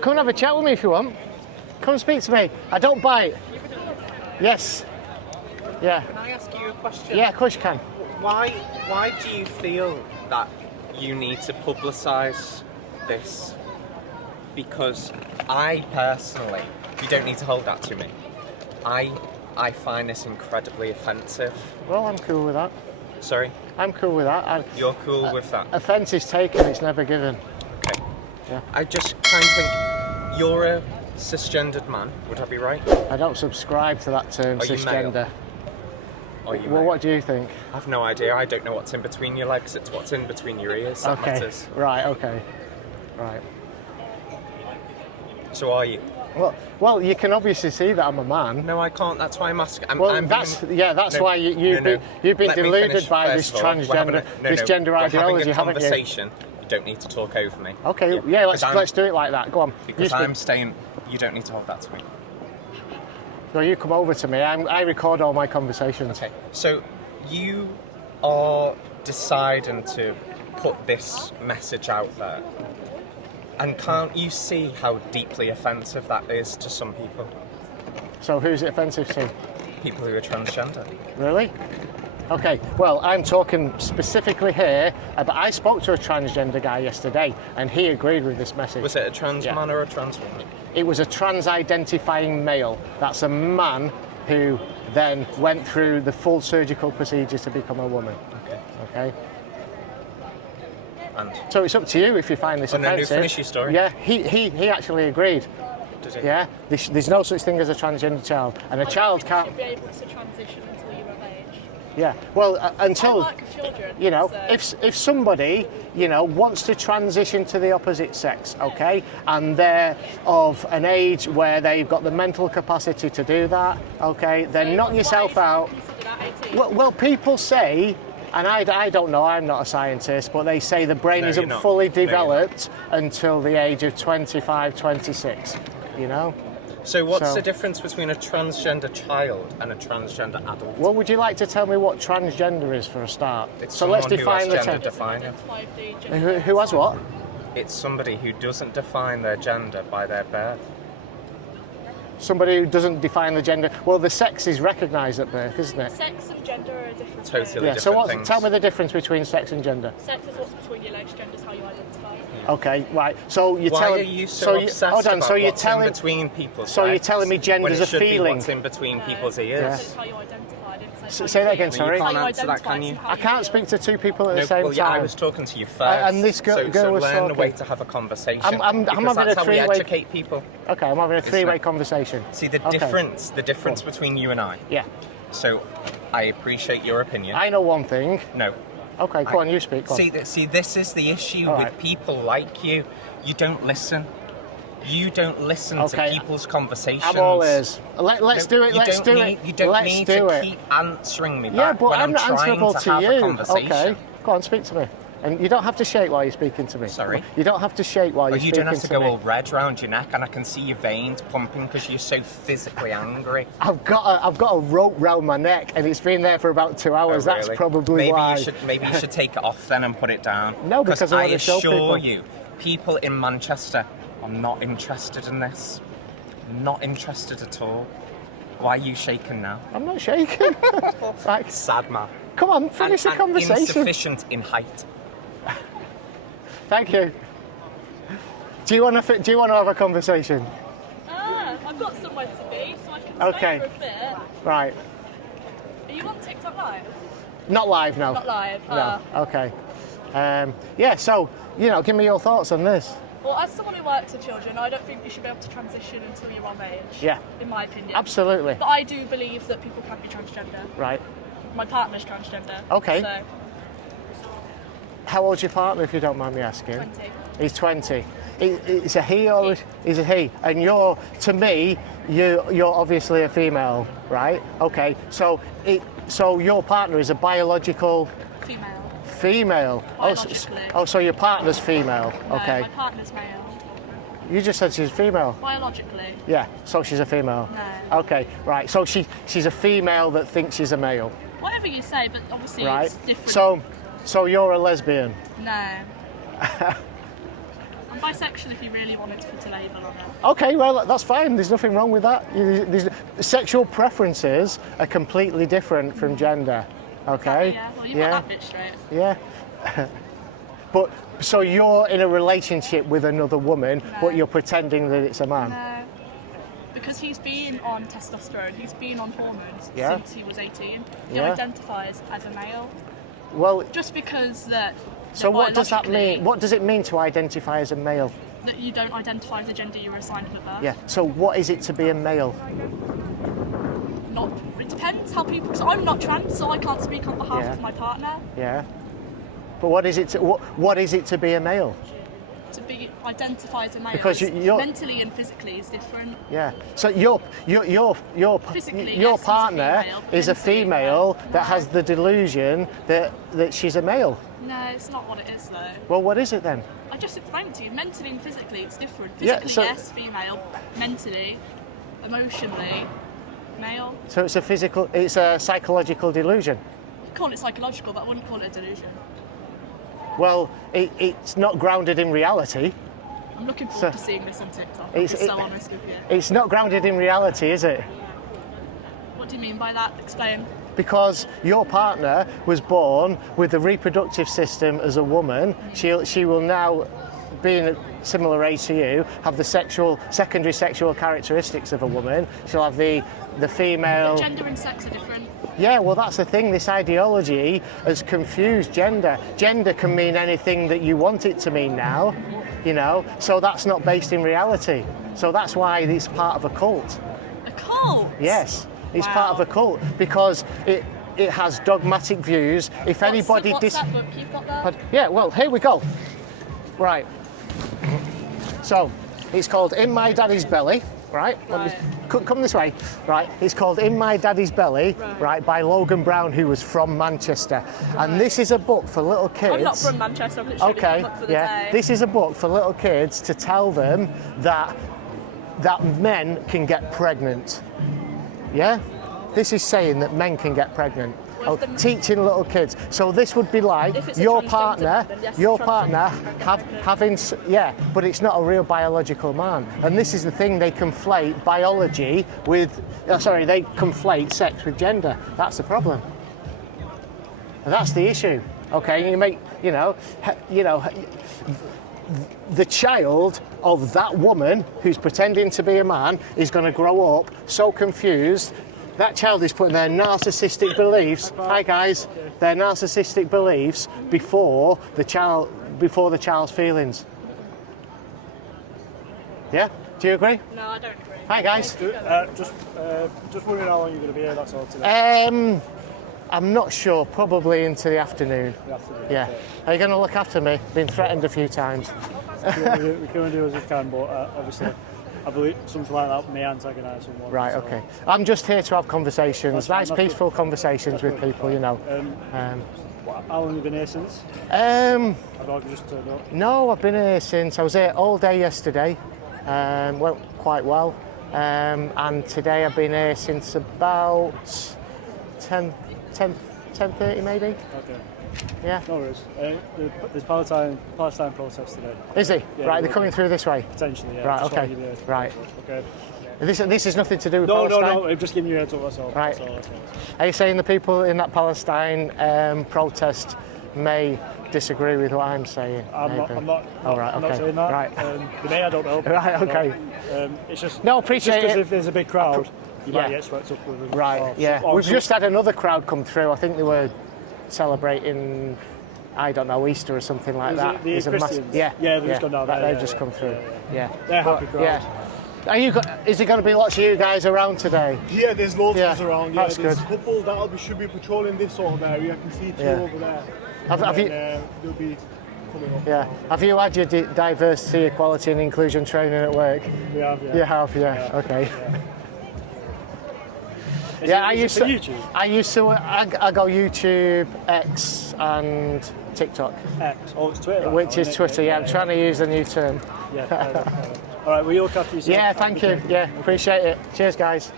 Come and have a chat with me if you want. Come and speak to me. I don't bite. Yes. Yeah. Can I ask you a question? Yeah, of course you can. Why do you feel that you need to publicise this? Because I personally, you don't need to hold that to me. I find this incredibly offensive. Well, I'm cool with that. Sorry? I'm cool with that. You're cool with that? Offence is taken, it's never given. Okay. Yeah. I just kind of think you're a cisgendered man, would I be right? I don't subscribe to that term, Are you cisgender. male? Are you Well, male? what do you think? I have no idea. I don't know what's in between your legs. It's what's in between your ears that Okay. matters. Right, okay. Right. So are you? Well, you can obviously see that I'm a man. No, I can't. That's why I'm asking. That's No, why you've been Let me deluded finish by first this of all. We're having transgender, gender ideology, we're having a haven't you? conversation. You don't need to talk over me. Okay, yeah, let's Because do it like that. Go on. Because I'm staying. You don't need to hold that to me. No, you come over to me. I record all my conversations. Okay. So you are deciding to put this message out there, and can't you see how deeply offensive that is to some people? So who's it offensive to? People who are transgender. Really? Okay, well, I'm talking specifically here, but I spoke to a transgender guy yesterday, and he agreed with this message. Was it a trans Yeah. man or a trans woman? It was a trans-identifying male. That's a man who then went through the full surgical procedures to become a woman. Okay. Okay? And So it's up to you if you find this And then you offensive. finish your story. Yeah, he actually agreed. did he? Yeah, there's no such thing as a transgender child, and a child can't. You should be able to transition until you're of age. Yeah, well, I until like children. you know, so- if somebody wants to transition to the opposite sex, okay, and they're of an age where they've got the mental capacity to do that, okay, then knock yourself out. Well, people say. And I don't know, I'm not a scientist, but they say the brain No, isn't you're not. fully No, you're not. developed until the age of 25, 26, you know? So what's So- the difference between a transgender child and a transgender adult? Well, would you like to tell me what transgender is for a start? It's So let's someone who define has the gender term. defining. Who has what? It's somebody who doesn't define their gender by their birth. Somebody who doesn't define the gender. Well, the sex is recognised at birth, isn't it? Sex and gender are different. Totally things. Yeah. So different what? things. Tell me the difference between sex and gender. Sex is what's between your legs, gender is how you identify. Okay, right. So you're Why telling. are you so obsessed hold on. about So you're what's telling. in between people's so you're legs telling me gender's when it a should be feeling? what's in between people's Yeah. ears? It's how you identify. I didn't say how Say you that again, feel. sorry. It's how You can't answer that, identify, can it's you? how I can't speak to two people at the same well, yeah, time. I was talking to you first. And this girl so was learn talking. the way to have a conversation. I'm because having that's a how we three-way- educate people. Okay, I'm having a three-way not- conversation. See the Okay. difference between you and I. Yeah. So I appreciate your opinion. I know one thing. No. Okay, go on, you speak. Go on. See, this is the issue All with right. people like you. You don't listen. You don't listen Okay. to people's conversations. I'm all ears. Let's do it. You Let's don't do need, it. You don't Let's need do to it. keep answering me back Yeah, but when I'm not trying answerable to have a you. conversation. Okay, go on, speak to me. And you don't have to shake while you're speaking to me. Sorry? You don't have to shake while Or you're you speaking don't have to to go me. all red round your neck, and I can see your veins pumping because you're so physically angry. I've got a rope round my neck, and it's been there for about 2 hours. Oh, That's really? probably maybe why. Maybe you should take it off then and put it down. No, because I want to show assure people. you, people in Manchester are not interested in this. Not interested at all. Why are you shaking now? I'm not shaking. Right, Sad man. come on, finish the And conversation. insufficient in height. Thank you. Do you want to have a conversation? I've got somewhere to be, so I can Okay. stay for a bit. Right. Are you on TikTok Live? Not live, no. Not live. No. Okay. Yeah. So, give me your thoughts on this. Well, as someone who works with children, I don't think you should be able to transition until you're of age. Yeah. In my opinion. Absolutely. But I do believe that people can be transgender. Right. My partner's transgender. Okay. So, How old's your partner, if you don't mind me asking? 20. He's 20. Is a he or is a he? And to me, you're obviously a female, right? Okay. So your partner is a biological Female. female. Biologically. So your partner's female. No, Okay. my partner's male. You just said she's female. Biologically. Yeah. So she's a female. No. Okay. Right. So she's a female that thinks she's a male. Whatever you say, but obviously Right. it's different. So you're a lesbian. No. I'm bisexual if you really wanted to put a label on it. Okay, well, that's fine. There's nothing wrong with that. Sexual preferences are completely different from gender. Okay? Yeah, well, you got that bit straight. Yeah. But, so you're in a relationship with another woman, but you're pretending that it's a man? No. Because he's been on testosterone, he's been on hormones Yeah. since he was 18. He Yeah. identifies as a male. Well, Just because that. so what does that biologically, mean? What does it mean to identify as a male? That you don't identify as the gender you were assigned at birth. Yeah. So what is it to be a male? Not. It depends how people. So I'm not trans, so I can't speak on behalf Yeah. of my partner. Yeah. But what is it to what is it to be a male? To be identified as a male, Because you're mentally and physically is different. Yeah. So your Physically, your yes, he's a partner female, is a mentally, female no. that has the delusion that she's a male. No, it's not what it is though. Well, what is it then? I just explained to you. Mentally and physically, it's different. Yeah, Physically, so- yes, female. Mentally, emotionally, male. So it's a psychological delusion. You call it psychological, but I wouldn't call it a delusion. Well, it's not grounded in reality. I'm looking forward to seeing this on TikTok. I'll be It's- so honest with you. It's not grounded in reality, is it? What do you mean by that? Explain. Because your partner was born with the reproductive system as a woman. She will now, being a similar age to you, have the secondary sexual characteristics of a woman. She'll have the female. But gender and sex are different. Yeah, well, that's the thing. This ideology has confused gender. Gender can mean anything that you want it to mean now, you know. So that's not based in reality. So that's why it's part of a cult. A cult? Yes, it's Wow. part of a cult because it has dogmatic views. If anybody What's that book you've got there? yeah, well, here we go. Right. So it's called In My Daddy's Belly. Right. Right. Come this way. Right. It's called In My Daddy's Belly. Right. By Logan Brown, who was from Manchester. And this is a book for little kids. I'm not from Manchester. I've literally Okay. come up for the Yeah. day. This is a book for little kids to tell them that men can get pregnant. Yeah. This is saying that men can get pregnant. Well, if the- Teaching little kids. So this would be like If it's a your transgender, partner, then yes, your transgender partner can get having, yeah, but it's not a real biological man. And this is the thing, they conflate biology with, they conflate sex with gender. That's the problem. And that's the issue. Okay, you make, the child of that woman who's pretending to be a man is going to grow up so confused. That child is putting their narcissistic beliefs, hi guys, their narcissistic beliefs before the child's feelings. Yeah? Do you agree? No, I don't agree. Hi guys. Just wondering how long you're going to be here, that's all today. I'm not sure, probably into the afternoon. The afternoon, Yeah. okay. Are you going to look after me? Been threatened a few times. We can only do as we can, but obviously, I believe something like that may antagonise someone. Right, so- okay. I'm just here to have conversations, That's fine, nice, that's good. peaceful conversations with people, you know. How long have you been here since? Um, I've already just turned up. no, I've been here since, I was here all day yesterday, went quite well, and today I've been here since about 10:30 maybe, Okay, yeah. no worries. There's Palestine protest today. Is he? Yeah, right, there they're will coming be. through this way. Potentially, yeah. Right, Just okay, wanted you to- right. Okay. This is nothing to do with No, Palestine? I'm just giving you a heads up, that's all. Right. That's all. Are you saying the people in that Palestine protest may disagree with what I'm saying? I'm maybe? not Oh, right, I'm not okay. saying that. Right. The may, I don't know. Right, okay. It's just... No, appreciate just 'cause it. if there's a big crowd, you Yeah. might get swept up with them. Right, yeah. We've just had another crowd come through. I think they were celebrating, I don't know, Easter or something like Is that. it the It's a Christians? yeah, Yeah, they've just gone down there, They've yeah, just yeah. come through. Yeah, Yeah. They're happy crowds. Yeah. Is there going to be lots of you guys around today? Yeah, there's loads Yeah, of us around. Yeah, that's there's good. a couple that should be patrolling this sort of area. I can see two Yeah. over there. Have And you- then, they'll be coming up. Yeah. Have you had your diversity, equality and inclusion training at work? We have, yeah. You have, yeah. Okay. Is Yeah, it for YouTube? I go YouTube, X and TikTok, X. Oh, it's Twitter. right which now, is isn't it? Twitter. Yeah, I'm trying to use a new term. Yeah, fair enough. All right, well, you look after yourself. Yeah, thank you. Yeah, appreciate it. Cheers, guys.